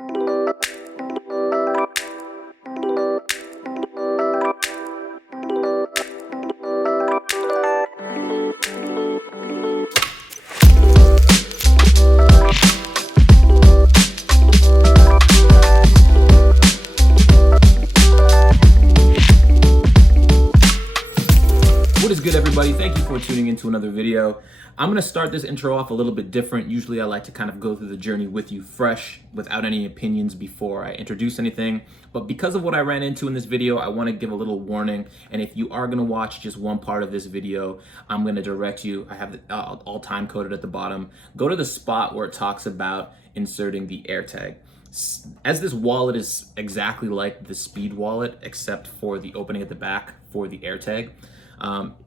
What is good, everybody? Thank you for tuning into another video. I'm going to start this intro off a little bit different. Usually I like to kind of go through the journey with you fresh, without any opinions before I introduce anything. But because of what I ran into in this video, I want to give a little warning. And if you are going to watch just one part of this video, I'm going to direct you. I have it all time coded at the bottom. Go to the spot where it talks about inserting the AirTag. As this wallet is exactly like the Speed wallet, except for the opening at the back for the AirTag.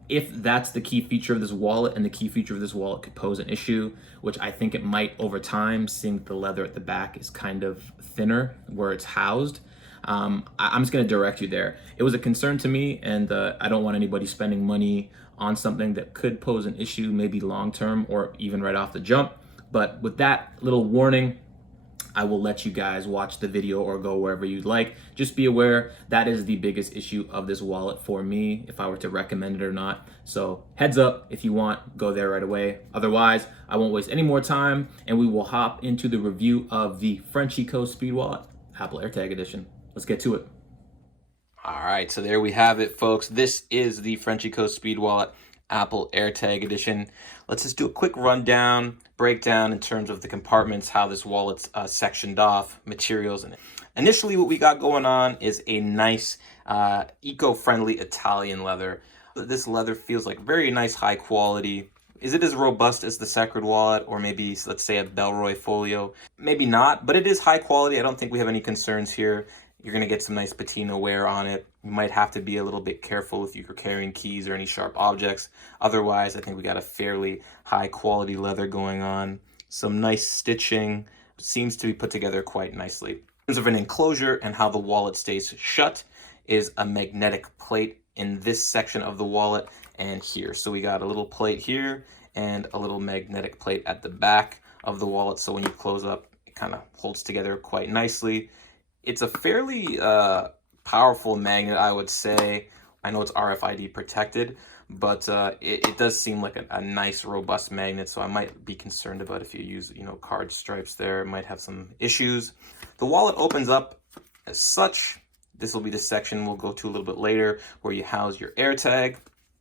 If that's the key feature of this wallet, and the key feature of this wallet could pose an issue, which I think it might over time, seeing that the leather at the back is kind of thinner where it's housed. I'm just going to direct you there. It was a concern to me, and I don't want anybody spending money on something that could pose an issue, maybe long term or even right off the jump. But with that little warning, I will let you guys watch the video or go wherever you'd like. Just be aware that is the biggest issue of this wallet for me, if I were to recommend it or not. So heads up, if you want, go there right away. Otherwise, I won't waste any more time, and we will hop into the review of the Frenchie Co Speed Wallet, Apple AirTag Edition. Let's get to it. All right, so there we have it, folks. This is the Frenchie Co Speed Wallet, Apple AirTag Edition. Let's just do a quick rundown, breakdown in terms of the compartments, how this wallet's sectioned off, materials. And initially what we got going on is a nice eco-friendly Italian leather. This leather feels like very nice, high quality. Is it as robust as the Sacred wallet, or maybe, let's say, a Belroy folio? Maybe not, but it is high quality. I don't think we have any concerns here. You're going to get some nice patina wear on it. You might have to be a little bit careful if you're carrying keys or any sharp objects. Otherwise, I think we got a fairly high quality leather going on. Some nice stitching. Seems to be put together quite nicely. In terms of an enclosure and how the wallet stays shut is a magnetic plate in this section of the wallet and here. So we got a little plate here and a little magnetic plate at the back of the wallet. So when you close up, it kind of holds together quite nicely. It's a fairly powerful magnet, I would say. I know it's RFID protected, but it does seem like a nice, robust magnet, so I might be concerned about if you use, card stripes there. It might have some issues. The wallet opens up as such. This will be the section we'll go to a little bit later where you house your AirTag,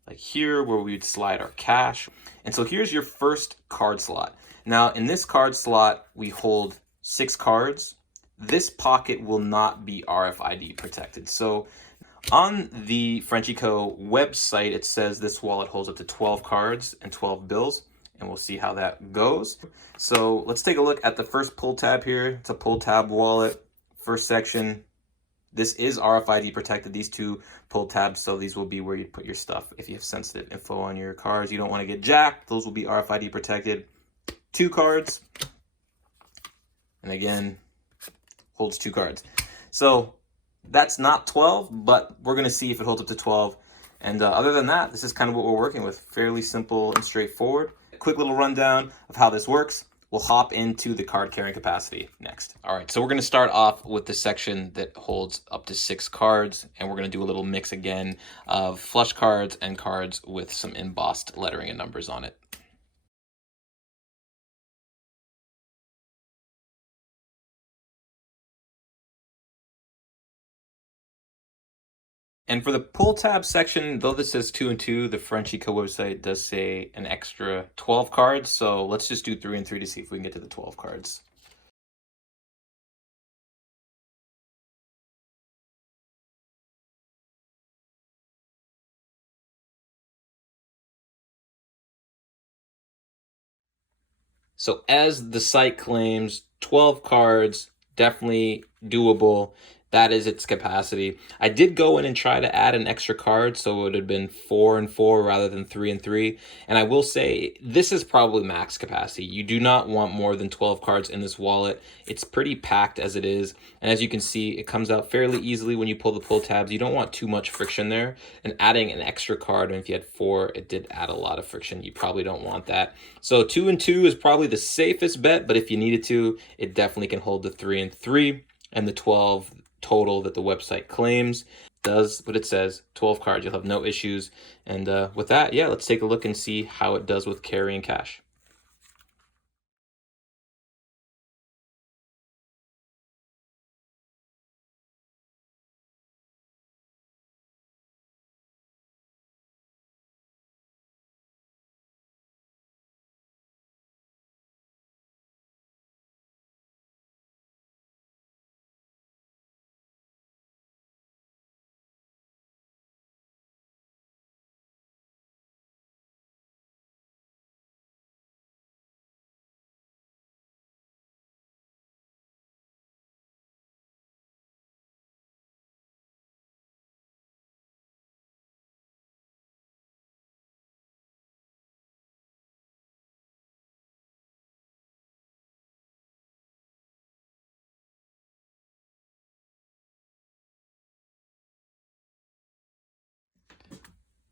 like here where we'd slide our cash. And so here's your first card slot. Now, in this card slot, we hold 6 cards. This pocket will not be RFID protected. So on the Frenchie Co website, it says this wallet holds up to 12 cards and 12 bills, and we'll see how that goes. So let's take a look at the first pull tab here. It's a pull tab wallet, first section. This is RFID protected, these 2 pull tabs, so these will be where you put your stuff. If you have sensitive info on your cards, you don't want to get jacked, those will be RFID protected. 2 cards, and again, holds 2 cards. So that's not 12, but we're going to see if it holds up to 12. And other than that, this is kind of what we're working with. Fairly simple and straightforward. A quick little rundown of how this works. We'll hop into the card carrying capacity next. All right, so we're going to start off with the section that holds up to 6 cards, and we're going to do a little mix again of flush cards and cards with some embossed lettering and numbers on it. And for the pull tab section, though this says 2 and 2, the Frenchie Co website does say an extra 12 cards. So let's just do 3 and 3 to see if we can get to the 12 cards. So as the site claims, 12 cards, definitely doable. That is its capacity. I did go in and try to add an extra card, so it would have been 4 and 4 rather than 3 and 3. And I will say, this is probably max capacity. You do not want more than 12 cards in this wallet. It's pretty packed as it is. And as you can see, it comes out fairly easily when you pull the pull tabs. You don't want too much friction there. And adding an extra card, and if you had 4, it did add a lot of friction. You probably don't want that. So 2 and 2 is probably the safest bet, but if you needed to, it definitely can hold the 3 and 3 and the 12 total that the website claims. Does what it says, 12 cards, you'll have no issues. And with that, yeah, let's take a look and see how it does with carrying cash.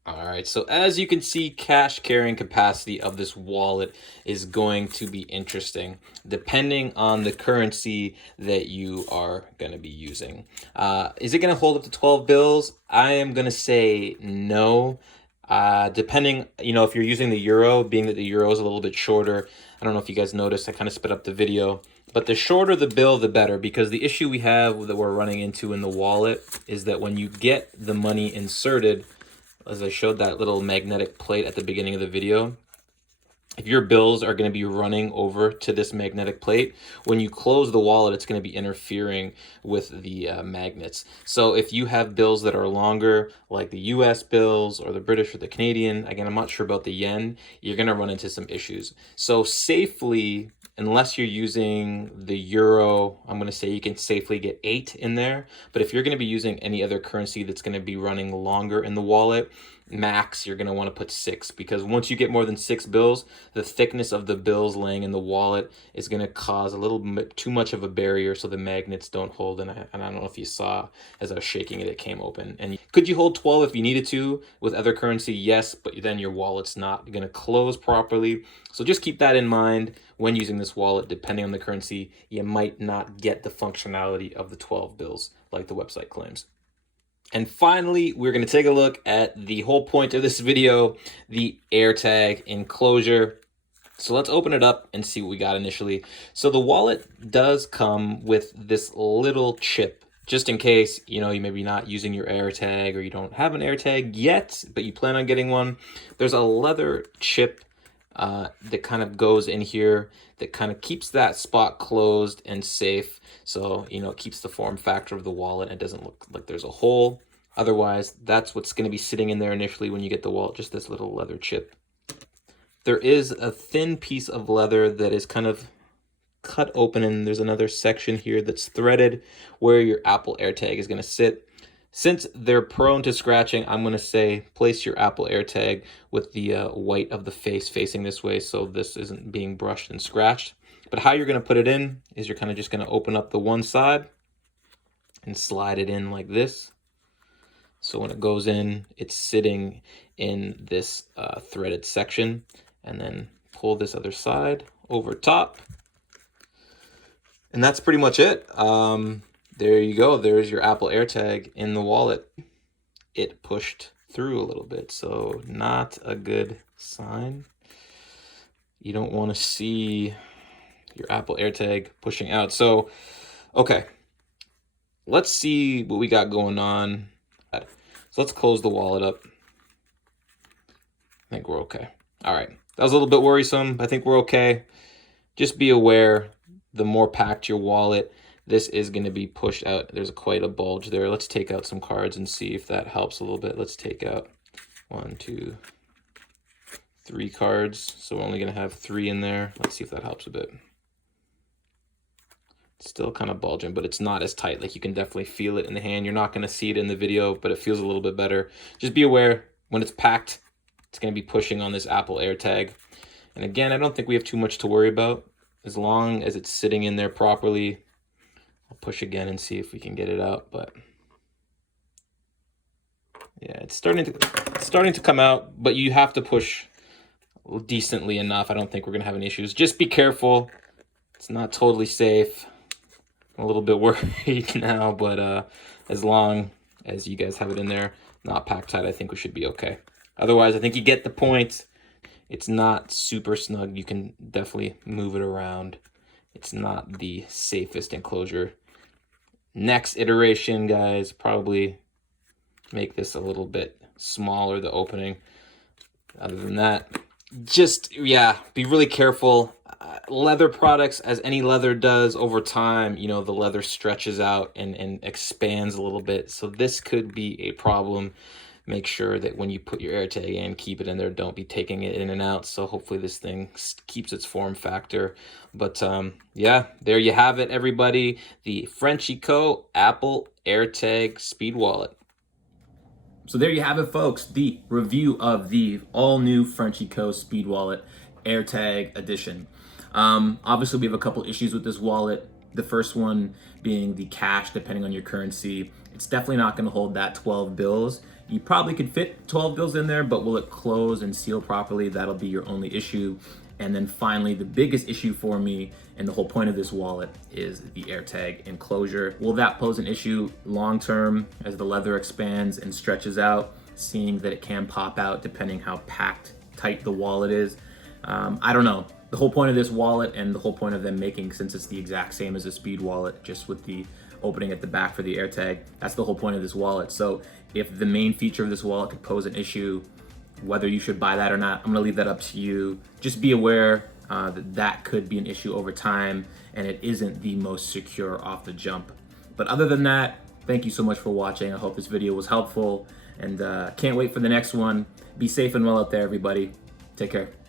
All right, so as you can see, cash carrying capacity of this wallet is going to be interesting depending on the currency that you are going to be using. Is it going to hold up to 12 bills? I am going to say no. Depending, if you're using the euro, being that the euro is a little bit shorter, I don't know if you guys noticed, I kind of sped up the video. But the shorter the bill, the better, because the issue we have that we're running into in the wallet is that when you get the money inserted, as I showed that little magnetic plate at the beginning of the video, if your bills are going to be running over to this magnetic plate, when you close the wallet, it's going to be interfering with the magnets. So if you have bills that are longer, like the US bills or the British or the Canadian, again, I'm not sure about the yen, you're going to run into some issues. So safely, unless you're using the euro, I'm going to say you can safely get 8 in there. But if you're going to be using any other currency that's going to be running longer in the wallet, max, you're going to want to put 6, because once you get more than 6 bills, the thickness of the bills laying in the wallet is going to cause a little bit too much of a barrier so the magnets don't hold. And I don't know if you saw, as I was shaking it, it came open. And could you hold 12 if you needed to with other currency? Yes, but then your wallet's not going to close properly. So just keep that in mind when using this wallet. Depending on the currency, you might not get the functionality of the 12 bills like the website claims. And finally, we're going to take a look at the whole point of this video, the AirTag enclosure. So let's open it up and see what we got initially. So the wallet does come with this little chip, just in case, you maybe not using your AirTag, or you don't have an AirTag yet, but you plan on getting one. There's a leather chip that kind of goes in here that kind of keeps that spot closed and safe. So, it keeps the form factor of the wallet and it doesn't look like there's a hole. Otherwise, that's what's going to be sitting in there initially when you get the wallet, just this little leather chip. There is a thin piece of leather that is kind of cut open, and there's another section here that's threaded where your Apple AirTag is going to sit. Since they're prone to scratching, I'm going to say place your Apple AirTag with the white of the face facing this way so this isn't being brushed and scratched. But how you're going to put it in is you're kind of just going to open up the one side and slide it in like this. So when it goes in, it's sitting in this threaded section, and then pull this other side over top. And that's pretty much it. There you go. There's your Apple AirTag in the wallet. It pushed through a little bit, so not a good sign. You don't want to see your Apple AirTag pushing out. So, okay, let's see what we got going on. So let's close the wallet up. I think we're okay. All right, that was a little bit worrisome. I think we're okay. Just be aware, the more packed your wallet, this is going to be pushed out. There's quite a bulge there. Let's take out some cards and see if that helps a little bit. Let's take out 1, 2, 3 cards. So we're only going to have 3 in there. Let's see if that helps a bit. Still kind of bulging, but it's not as tight. Like, you can definitely feel it in the hand. You're not going to see it in the video, but it feels a little bit better. Just be aware, when it's packed, it's going to be pushing on this Apple AirTag. And again, I don't think we have too much to worry about. As long as it's sitting in there properly. I'll push again and see if we can get it out, but yeah, it's starting to come out, but you have to push decently enough. I don't think we're going to have any issues. Just be careful. It's not totally safe. I'm a little bit worried now, but as long as you guys have it in there, not packed tight, I think we should be okay. Otherwise, I think you get the point. It's not super snug. You can definitely move it around. It's not the safest enclosure. Next iteration, guys, probably make this a little bit smaller, the opening. Other than that, just, yeah, be really careful. Leather products, as any leather does over time, you know, the leather stretches out and expands a little bit. So this could be a problem. Make sure that when you put your AirTag in, keep it in there. Don't be taking it in and out. So hopefully this thing keeps its form factor. But yeah, there you have it, everybody. The Frenchie Co Apple AirTag Speed Wallet. So there you have it, folks. The review of the all-new Frenchie Co Speed Wallet AirTag Edition. Obviously, we have a couple issues with this wallet. The first one being the cash, depending on your currency. It's definitely not going to hold that 12 bills. You probably could fit 12 bills in there, but will it close and seal properly? That'll be your only issue. And then finally, the biggest issue for me, and the whole point of this wallet, is the AirTag enclosure. Will that pose an issue long-term as the leather expands and stretches out, seeing that it can pop out depending how packed tight the wallet is? I don't know. The whole point of this wallet, and the whole point of them making, since it's the exact same as a Speed wallet, just with the opening at the back for the AirTag, that's the whole point of this wallet. So if the main feature of this wallet could pose an issue, whether you should buy that or not, I'm gonna leave that up to you. Just be aware that could be an issue over time, and it isn't the most secure off the jump. But other than that, thank you so much for watching. I hope this video was helpful, and can't wait for the next one. Be safe and well out there, everybody. Take care.